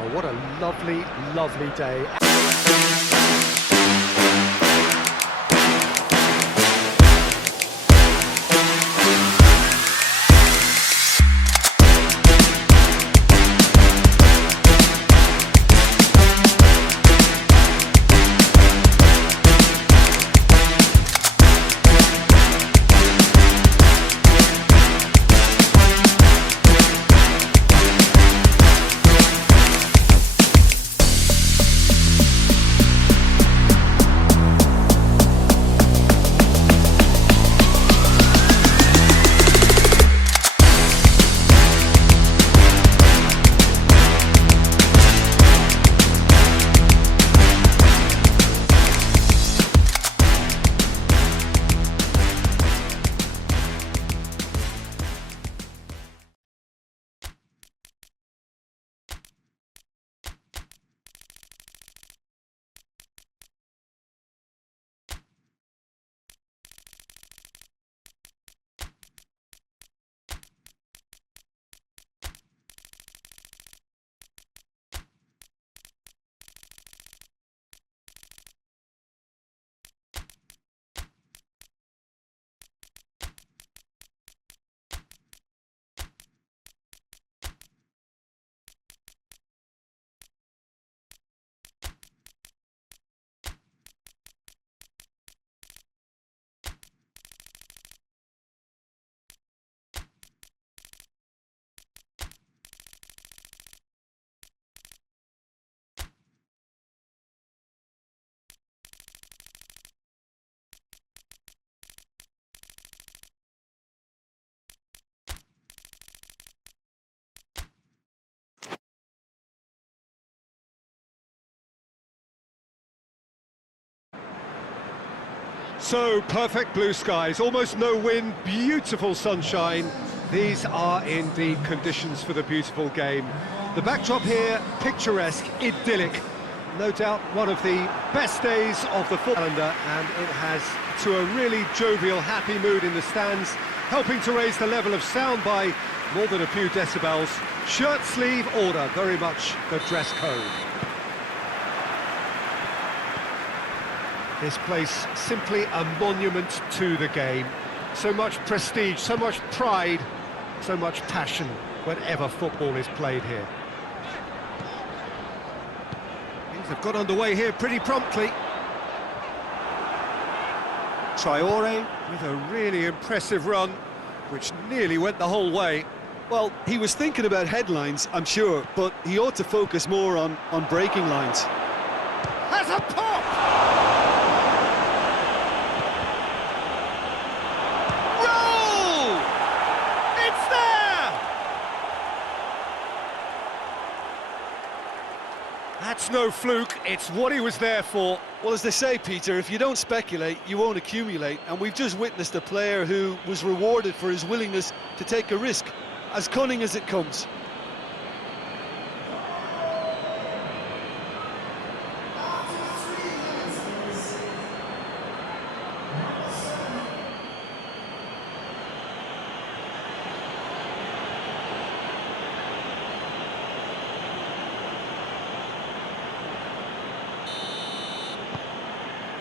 Oh, what a lovely, lovely day. So, perfect blue skies, almost no wind, beautiful sunshine. These are indeed conditions for the beautiful game. The backdrop here, picturesque, idyllic. No doubt one of the best days of the football calendar, and it has to a really jovial, happy mood in the stands, helping to raise the level of sound by more than a few decibels. Shirt sleeve order, very much the dress code. This place simply a monument to the game. So much prestige, so much pride, so much passion whenever football is played here. Things have got underway here pretty promptly. Traore with a really impressive run, which nearly went the whole way. Well, he was thinking about headlines, I'm sure, but he ought to focus more on breaking lines. Has a pop! That's no fluke, it's what he was there for. Well, as they say, Peter, if you don't speculate, you won't accumulate. And we've just witnessed a player who was rewarded for his willingness to take a risk, as cunning as it comes.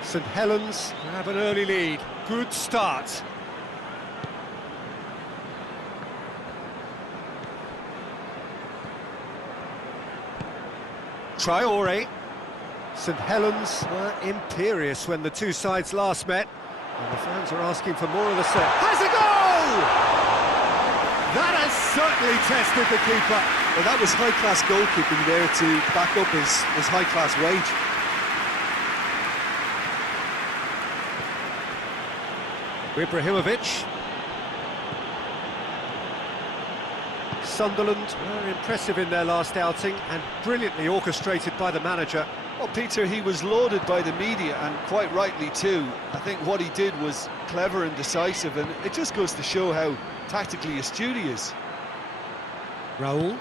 Saint Helens have an early lead. Good start. Traore. Saint Helens were imperious when the two sides last met, and the fans are asking for more of the set. Has a goal! That has certainly tested the keeper. Well, that was high-class goalkeeping there to back up his high-class wage. Ibrahimovic. Sunderland were impressive in their last outing and brilliantly orchestrated by the manager. Well, Peter, he was lauded by the media, and quite rightly too. I think what he did was clever and decisive, and it just goes to show how tactically astute he is. Raul.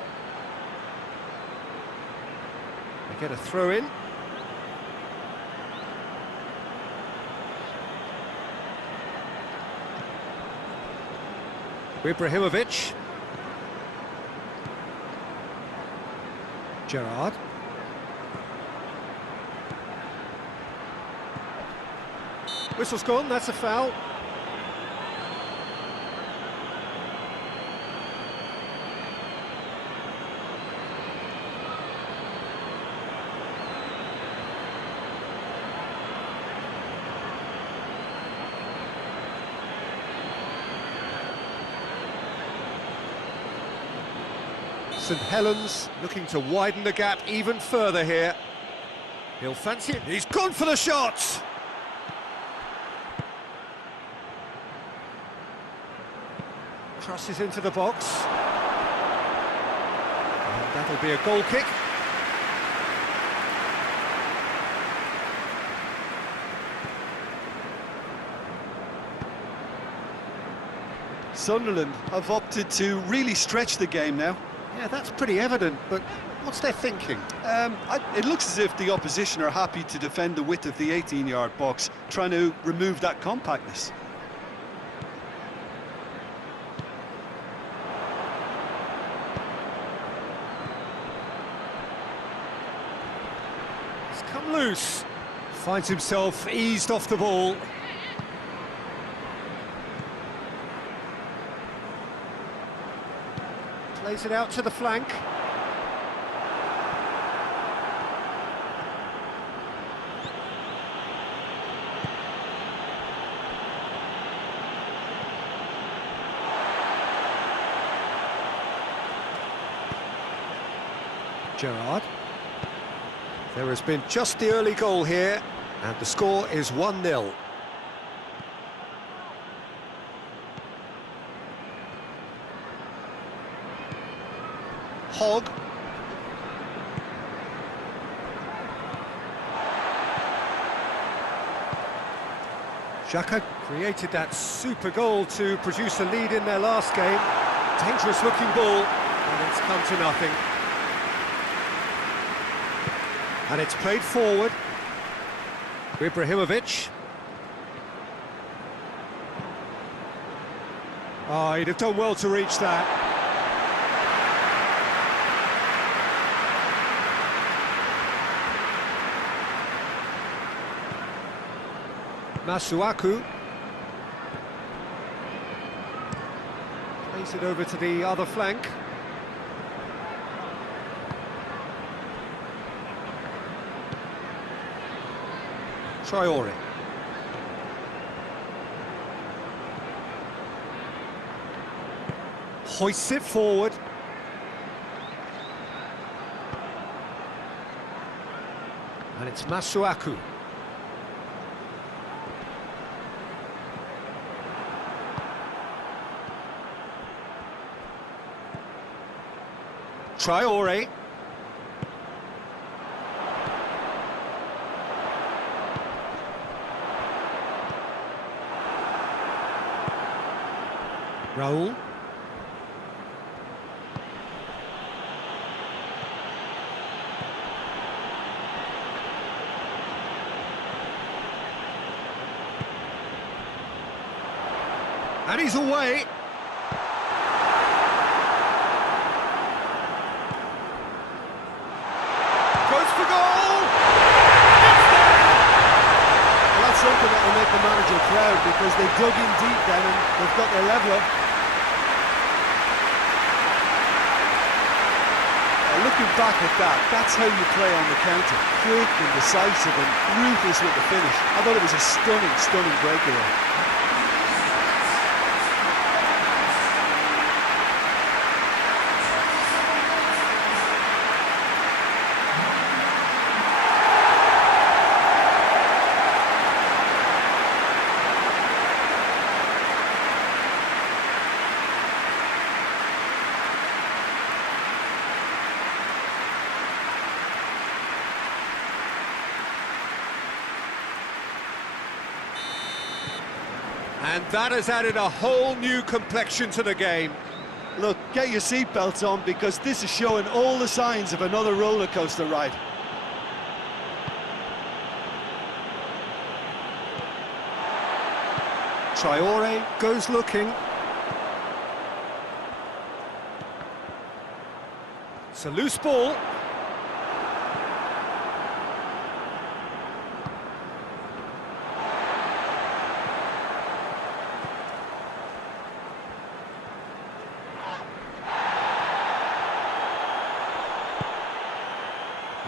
They get a throw in. Ibrahimovic. Gerrard. Whistle's gone, that's a foul. Saint Helens looking to widen the gap even further here. He'll fancy it. He's gone for the shot! Crosses into the box. And that'll be a goal kick. Sunderland have opted to really stretch the game now. Yeah, that's pretty evident, but what's their thinking? It looks as if the opposition are happy to defend the width of the 18-yard box, trying to remove that compactness. He's come loose. Finds himself eased off the ball. Plays it out to the flank. Gerrard. There has been just the early goal here, and the score is 1-0. Hogg. Xhaka created that super goal to produce a lead in their last game. Dangerous looking ball, and it's come to nothing. And it's played forward. Ibrahimovic. Oh, he'd have done well to reach that. Masuaku plays it over to the other flank. Traore. Hoists it forward. And it's Masuaku. Traore. Raul. And he's away. Something that will make the manager proud, because they dug in deep then and they've got their leveller. Looking back at that, that's how you play on the counter. Quick and decisive and ruthless with the finish. I thought it was a stunning breakaway. And that has added a whole new complexion to the game. Look, get your seatbelts on, because this is showing all the signs of another roller coaster ride. Traore goes looking. It's a loose ball.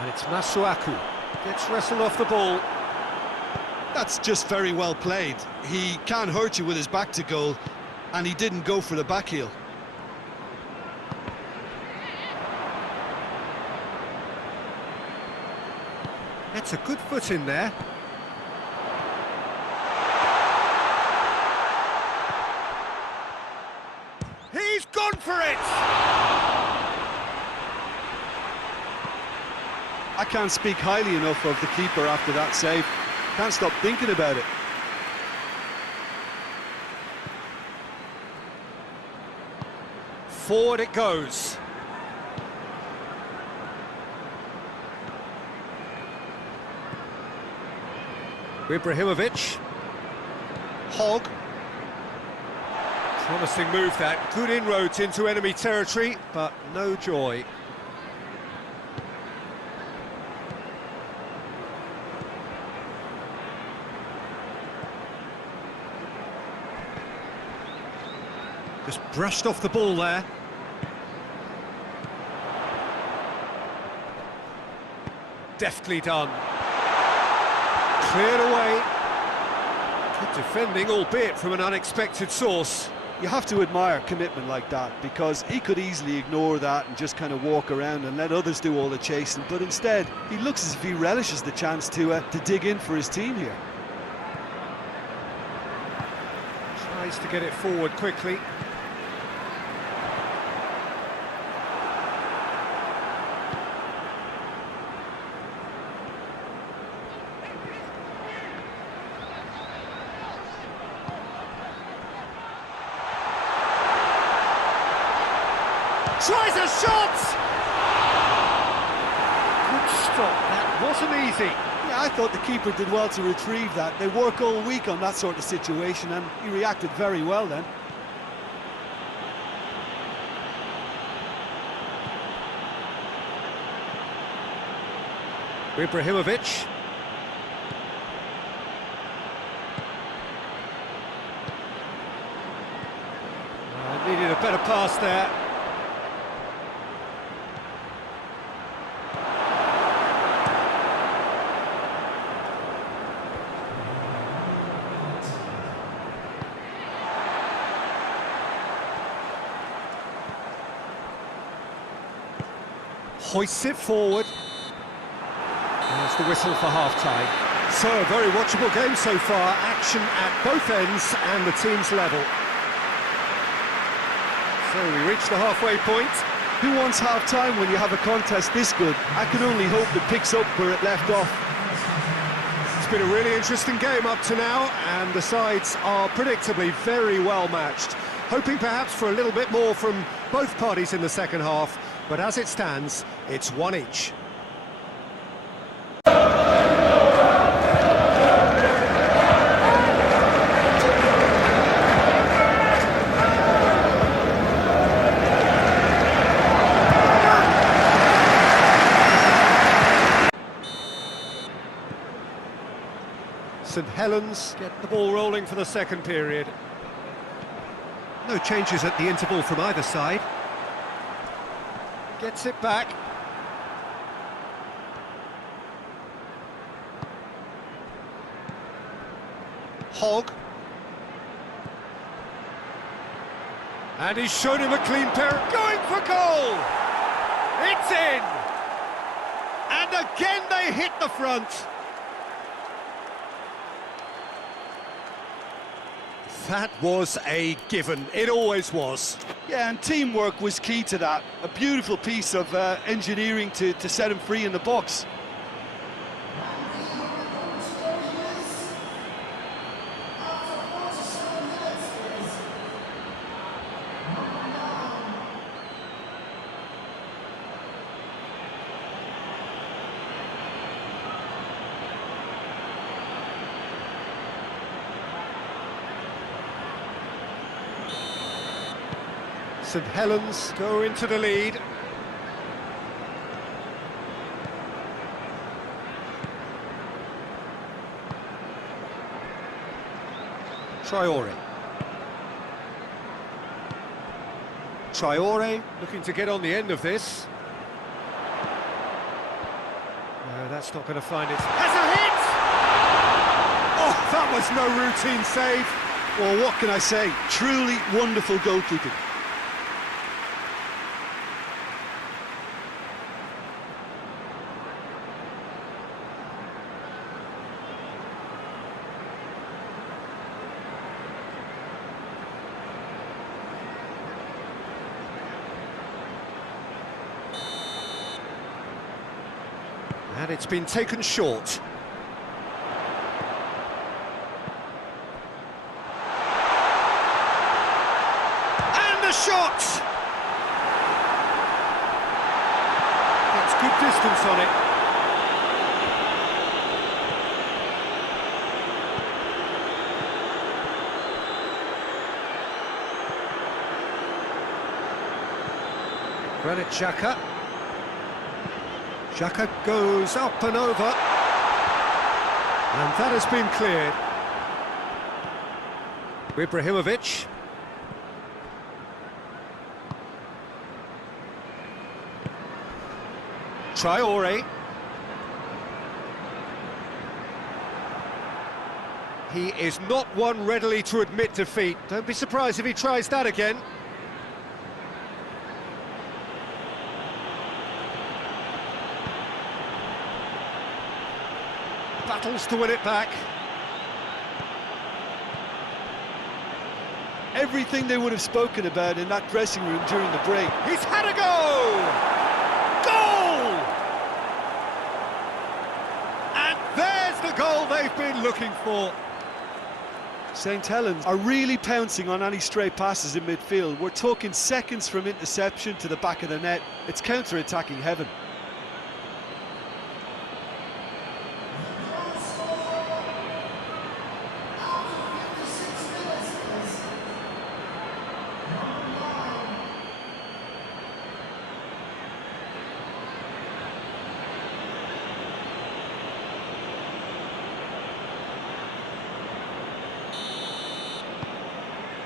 And it's Masuaku. Gets wrestled off the ball. That's just very well played. He can't hurt you with his back to goal, and he didn't go for the back heel. That's a good foot in there. He's gone for it! I can't speak highly enough of the keeper after that save. Can't stop thinking about it. Forward it goes. Ibrahimovic. Hogg. Promising move that. Good inroads into enemy territory, but no joy. Just brushed off the ball there. Deftly done. Cleared away. Good defending, albeit from an unexpected source. You have to admire commitment like that, because he could easily ignore that and just kind of walk around and let others do all the chasing, but instead he looks as if he relishes the chance to dig in for his team here. Tries to get it forward quickly. Tries a shot! Good stop, that wasn't easy. Yeah, I thought the keeper did well to retrieve that. They work all week on that sort of situation, and he reacted very well then. Ibrahimovic. Needed a better pass there. Hoists it forward. There's the whistle for half-time. So, a very watchable game so far. Action at both ends and the team's level. So, we reach the halfway point. Who wants half-time when you have a contest this good? I can only hope it picks up where it left off. It's been a really interesting game up to now, and the sides are predictably very well matched. Hoping perhaps for a little bit more from both parties in the second half, but as it stands, it's one each. Saint Helens get the ball rolling for the second period. No changes at the interval from either side. Gets it back. Hogg. And he's shown him a clean pair. Going for goal! It's in! And again they hit the front. That was a given. It always was. Yeah, and teamwork was key to that. A beautiful piece of engineering to set him free in the box. Saint Helens go into the lead. Traore. Traore looking to get on the end of this. that's not going to find it. Has a hit! Oh, that was no routine save. Well, what can I say? Truly wonderful goalkeeping. And it's been taken short. And the shot! Gets good distance on it. Granit Xhaka. Xhaka goes up and over, and that has been cleared. Ibrahimovic. Traore. He is not one readily to admit defeat. Don't be surprised if he tries that again. Battles to win it back. Everything they would have spoken about in that dressing room during the break. He's had a go! Goal! And there's the goal they've been looking for. Saint Helens are really pouncing on any stray passes in midfield. We're talking seconds from interception to the back of the net. It's counter-attacking heaven.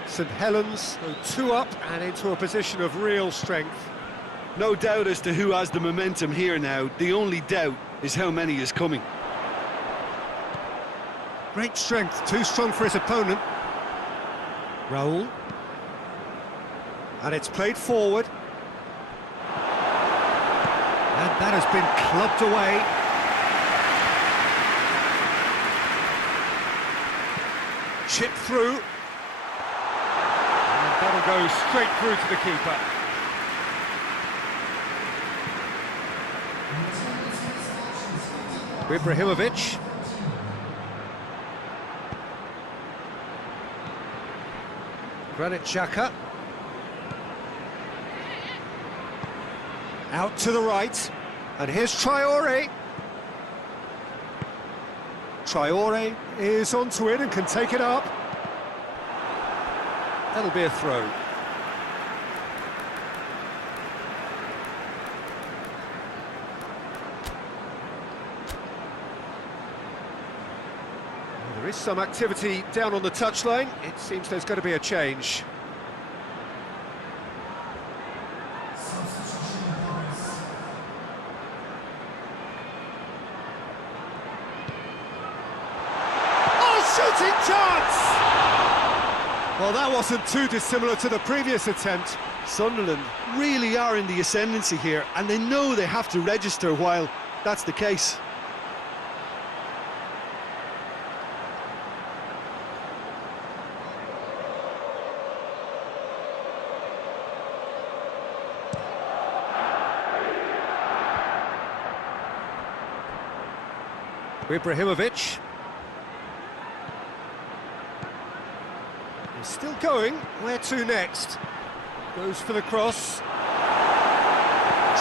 Saint Helens go 2 up and into a position of real strength. No doubt as to who has the momentum here now. The only doubt is how many is coming. Great strength, too strong for his opponent. Raul. And it's played forward. And that has been clubbed away. Chip through. And that'll go straight through to the keeper. Ibrahimovic. Granit Xhaka. Out to the right. And here's Traore. Traore is onto it and can take it up. That'll be a throw. There is some activity down on the touchline. It seems there's going to be a change. Oh, shooting chance! Well, that wasn't too dissimilar to the previous attempt. Sunderland really are in the ascendancy here, and they know they have to register while that's the case. Ibrahimovic. He's still going. Where to next? Goes for the cross.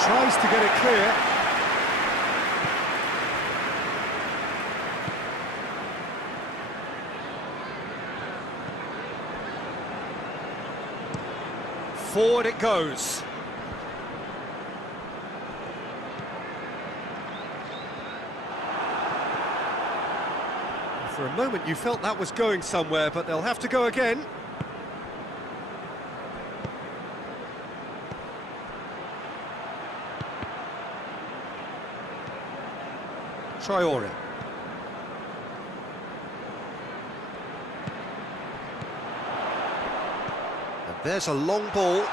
Tries to get it clear. Forward it goes. For a moment you felt that was going somewhere, but they'll have to go again. Traore. And there's a long ball.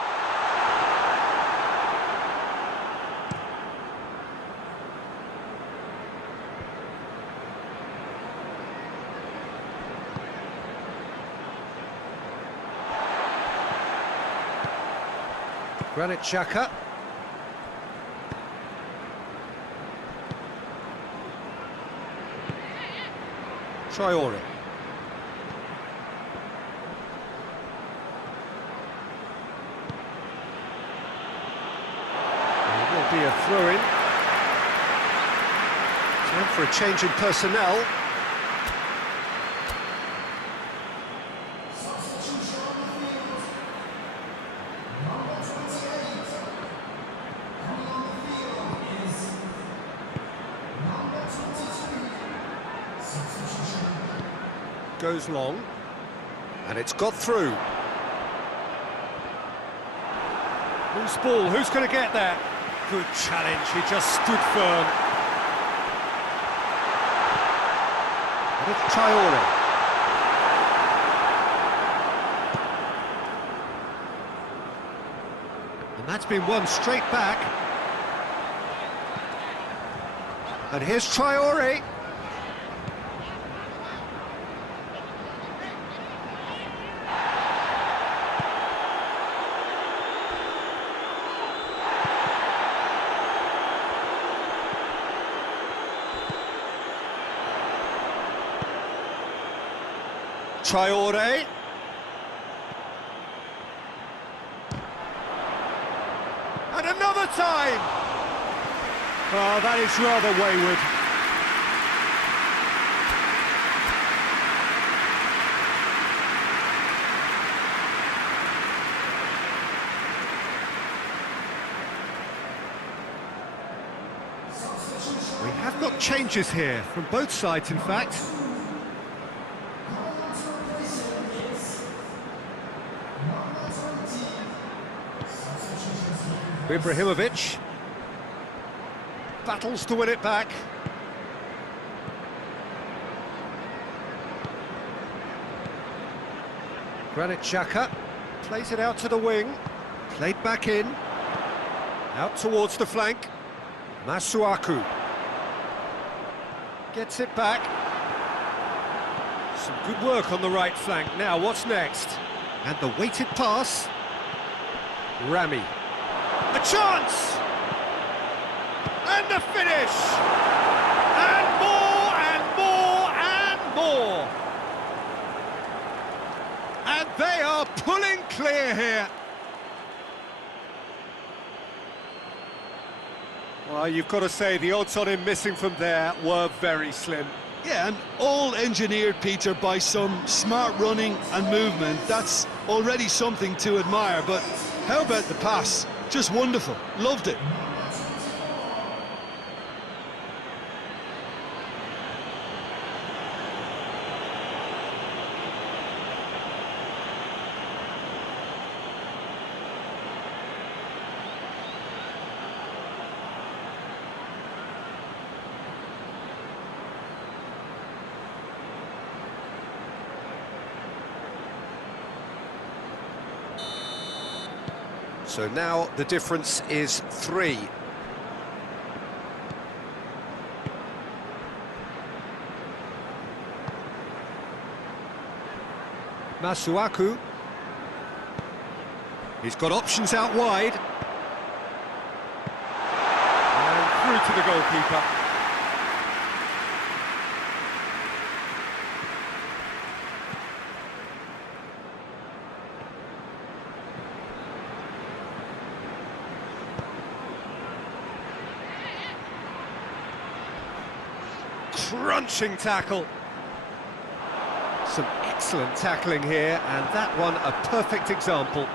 Granit Xhaka. Traore. There will be a throw-in. Time for a change in personnel. Goes long, and it's got through. Who's ball? Who's going to get that? Good challenge, he just stood firm. And it's Traore. And that's been won straight back. And here's Traore. Traore. And another time! Oh, that is rather wayward. We have got changes here, from both sides in fact. Ibrahimovic battles to win it back. Granit Xhaka plays it out to the wing, played back in, out towards the flank. Masuaku gets it back. Some good work on the right flank. Now what's next? And the weighted pass. Rami. A chance! And the finish! And more, and more, and more! And they are pulling clear here. Well, you've got to say the odds on him missing from there were very slim. Yeah, and all engineered, Peter, by some smart running and movement. That's already something to admire, but how about the pass? Just wonderful. Loved it. So now the difference is 3. Masuaku. He's got options out wide. And through to the goalkeeper. Crunching tackle. Some excellent tackling here, and that one a perfect example.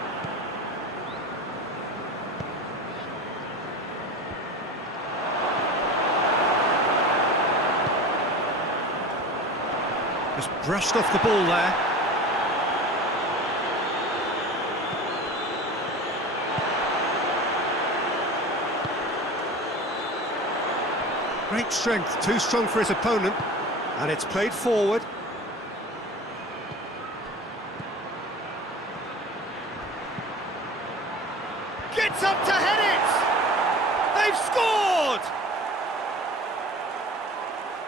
Just brushed off the ball there. Great strength, too strong for his opponent, and it's played forward. Gets up to head it! They've scored!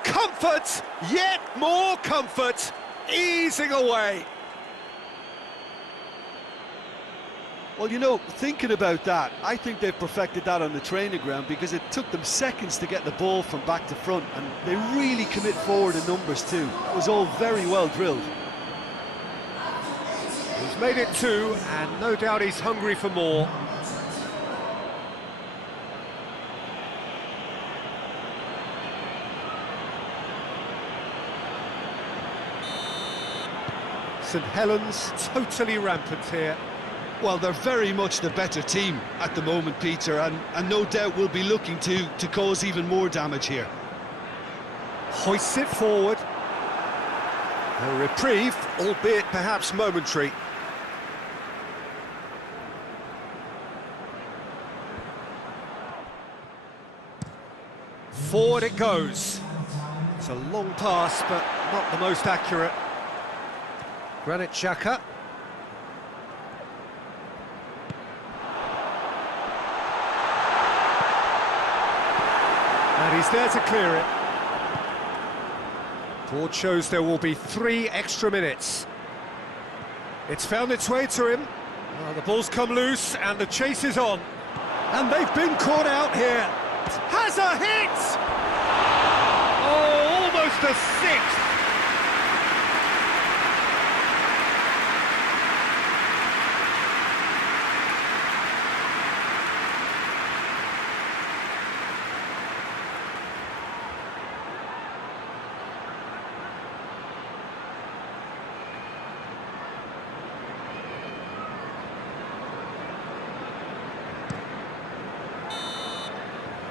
Comfort, yet more comfort, easing away. Well, you know, thinking about that, I think they've perfected that on the training ground, because it took them seconds to get the ball from back to front, and they really commit forward in numbers too. That was all very well drilled. He's made it 2, and no doubt he's hungry for more. Saint Helens totally rampant here. Well, they're very much the better team at the moment, Peter, and no doubt will be looking to cause even more damage here. Hoists it forward. A reprieve, albeit perhaps momentary. Forward it goes. It's a long pass, but not the most accurate. Granit Xhaka. And he's there to clear it. Board shows there will be 3 extra minutes. It's found its way to him. Oh, the ball's come loose and the chase is on. And they've been caught out here. Has a hit! Oh, almost a 6th.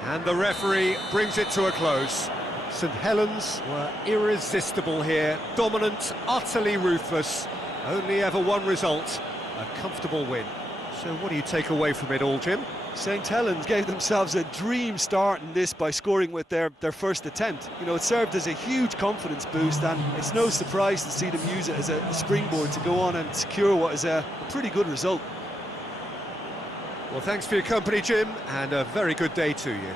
And the referee brings it to a close. St Helens were irresistible here, dominant, utterly ruthless. Only ever one result, a comfortable win. So what do you take away from it all, Jim? St Helens gave themselves a dream start in this by scoring with their first attempt. You know, it served as a huge confidence boost, and it's no surprise to see them use it as a springboard to go on and secure what is a pretty good result. Well, thanks for your company, Jim, and a very good day to you.